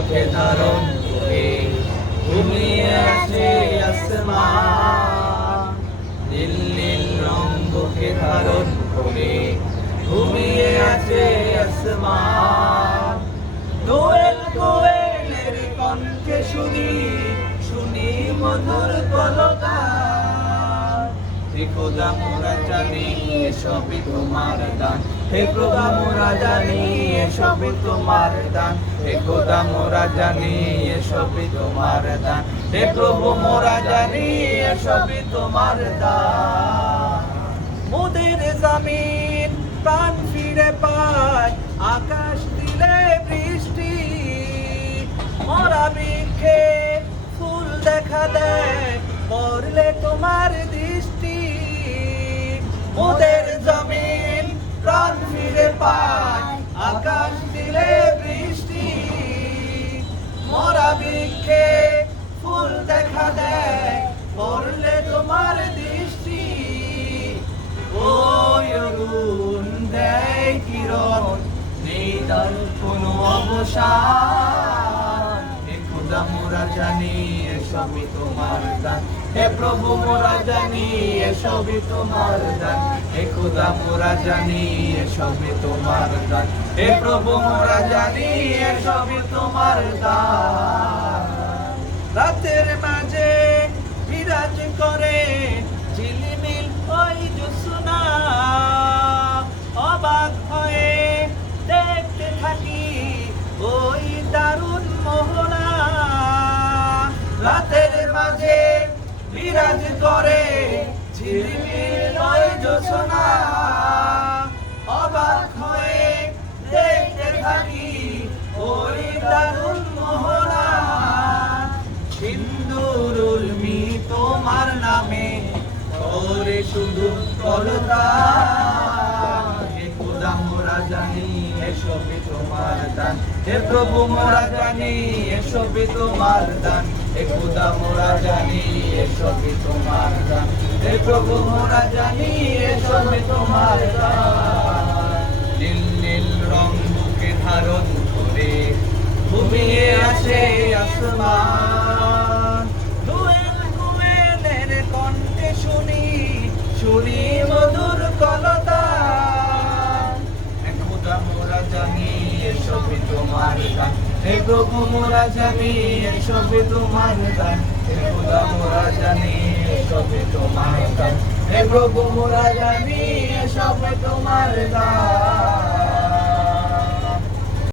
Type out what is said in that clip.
চোখে ধারণ করে ঘুমিয়ে আছে আসমান, নীল নীল রং বুকে ধারণ করে ঘুমিয়ে আছে আসমান। দোয়েল কোয়েলের কণ্ঠে শুনি শুনি মধুর কলকার। হে খোদা মোরা জানি এসবই তোমার দান, হে খোদা মোরা জানি এসবই তোমার দান, হে খোদা মোরা জানি এসবই তোমার দান, হে প্রভু মোরা জানি এসবই তোমার দান। মোদের জমিন প্রাণ ফিরে পায়, আকাশ দিলে বৃষ্টি, মরা বৃক্ষে ফুল দেখা দেয় পড়লে তোমার দৃষ্টি। মোদের জমিন প্রাণ ফিরে পায়, আকাশ দিলে বৃষ্টি, মরা বৃক্ষে ফুল দেখা দেয় পড়লে তোমার দৃষ্টি। ওই অরুণ দেয় কিরণ, নেই তার কোনো অবসান। হে খোদা মোরা জানি এসবই তোমার দান, হে প্রভু মোরা জানি এসবই তোমার দান, হে খোদা মোরা জানি এসবই তোমার দান, হে প্রভু মোরা জানি এসবই তোমার দান। রাতের মাঝে বিরাজ করে ঝিলিমিল ওই জ্যোৎস্না, অবাক হয়ে দেখতে থাকি ওই দারুণ মোহনা। রাতের মাঝে বিরাজ করে ঝিলিমিল ওই জ্যোৎস্না, অবাক হয়ে দেখতে থাকি ওই দারুণ মোহনা। সিন্দুরুল মি তোমার নামে ওরে শুধু কলতান। হে খোদা মোরা জানি এসবই তোমার দান, হে প্রভু মোরা জানি এসবই তোমার দান, হে খোদা মোরা জানি এসবই তোমার দান, হে প্রভু মোরা জানি এসবই তোমার দান। নীল নীল রং বুকে ধারণ করে ঘুমিয়ে আছে আসমান, দোয়েল কোয়েলের কণ্ঠে শুনি শুনি মধুর কলতান। হে খোদা মোরা জানি এসবই তোমার দান, হে প্রভু মোরা জানি এসবই তোমার দান, হে খোদা মোরা জানি এসবই তোমার দান, হে প্রভু মোরা জানি এসবই তোমার দান।